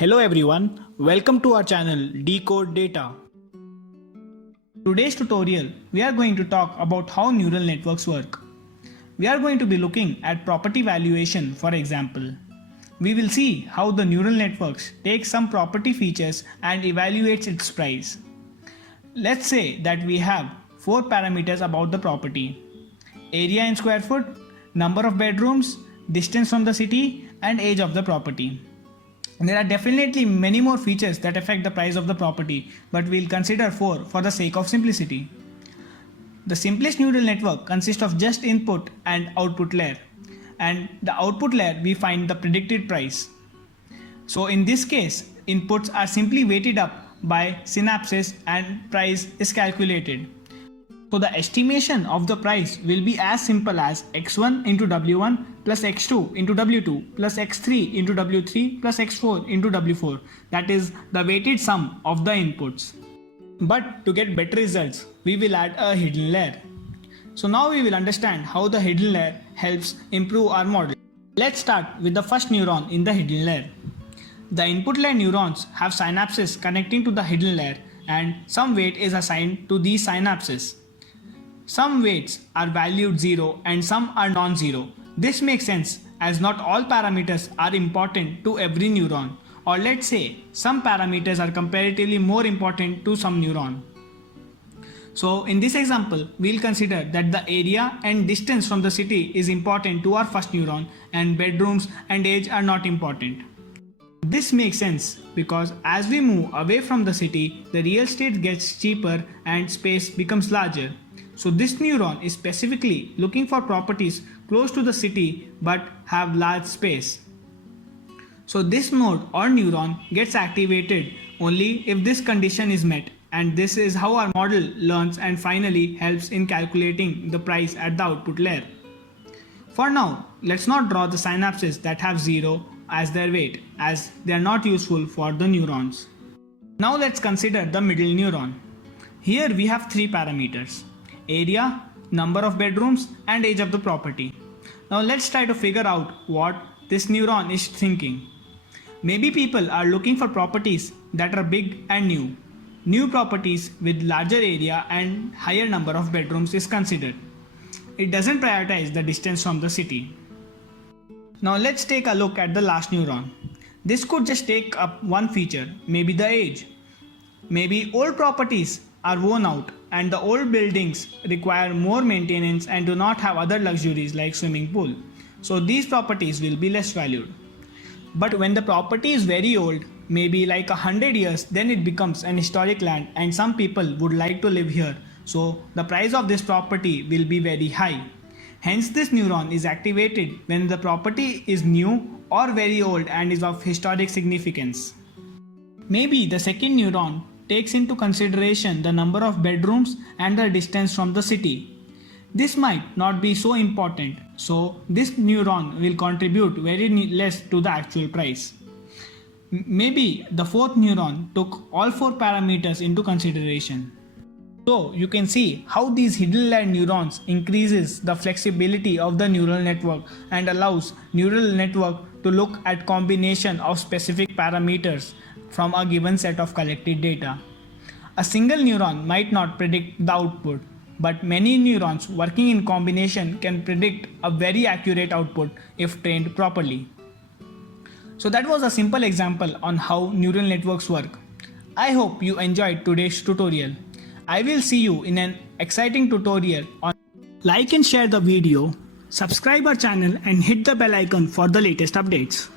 Hello everyone, welcome to our channel Decode Data. Today's tutorial, we are going to talk about how neural networks work. We are going to be looking at property valuation, for example. We will see how the neural networks take some property features and evaluates its price. Let's say that we have 4 parameters about the property: area in square foot, number of bedrooms, distance from the city, and age of the property. There are definitely many more features that affect the price of the property, but we'll consider 4 for the sake of simplicity. The simplest neural network consists of just input and output layer, and the output layer we find the predicted price. So in this case, inputs are simply weighted up by synapses and price is calculated. So the estimation of the price will be as simple as x1 into w1 plus x2 into w2 plus x3 into w3 plus x4 into w4. That is the weighted sum of the inputs. But to get better results, we will add a hidden layer. So now we will understand how the hidden layer helps improve our model. Let's start with the first neuron in the hidden layer. The input layer neurons have synapses connecting to the hidden layer, and some weight is assigned to these synapses. Some weights are valued 0 and some are non-zero. This makes sense as not all parameters are important to every neuron, or let's say some parameters are comparatively more important to some neuron. So in this example, we'll consider that the area and distance from the city is important to our first neuron and bedrooms and age are not important. This makes sense because as we move away from the city, the real estate gets cheaper and space becomes larger. So this neuron is specifically looking for properties close to the city but have large space. So this node or neuron gets activated only if this condition is met, and this is how our model learns and finally helps in calculating the price at the output layer. For now, let's not draw the synapses that have 0 as their weight, as they are not useful for the neurons. Now let's consider the middle neuron. Here we have 3 parameters: area, number of bedrooms, and age of the property. Now let's try to figure out what this neuron is thinking. Maybe people are looking for properties that are big and new. New properties with larger area and higher number of bedrooms is considered. It doesn't prioritize the distance from the city. Now let's take a look at the last neuron. This could just take up one feature, maybe the age. Maybe old properties are worn out and the old buildings require more maintenance and do not have other luxuries like swimming pool. So these properties will be less valued. But when the property is very old, maybe like 100 years, then it becomes an historic land and some people would like to live here. So the price of this property will be very high. Hence this neuron is activated when the property is new or very old and is of historic significance. Maybe the second neuron takes into consideration the number of bedrooms and the distance from the city. This might not be so important, so this neuron will contribute very less to the actual price. Maybe the fourth neuron took all 4 parameters into consideration. So you can see how these hidden layer neurons increases the flexibility of the neural network and allows neural network to look at combination of specific parameters from a given set of collected data. A single neuron might not predict the output, but many neurons working in combination can predict a very accurate output if trained properly. So that was a simple example on how neural networks work. I hope you enjoyed today's tutorial. I will see you in an exciting tutorial on. Like and share the video, subscribe our channel and hit the bell icon for the latest updates.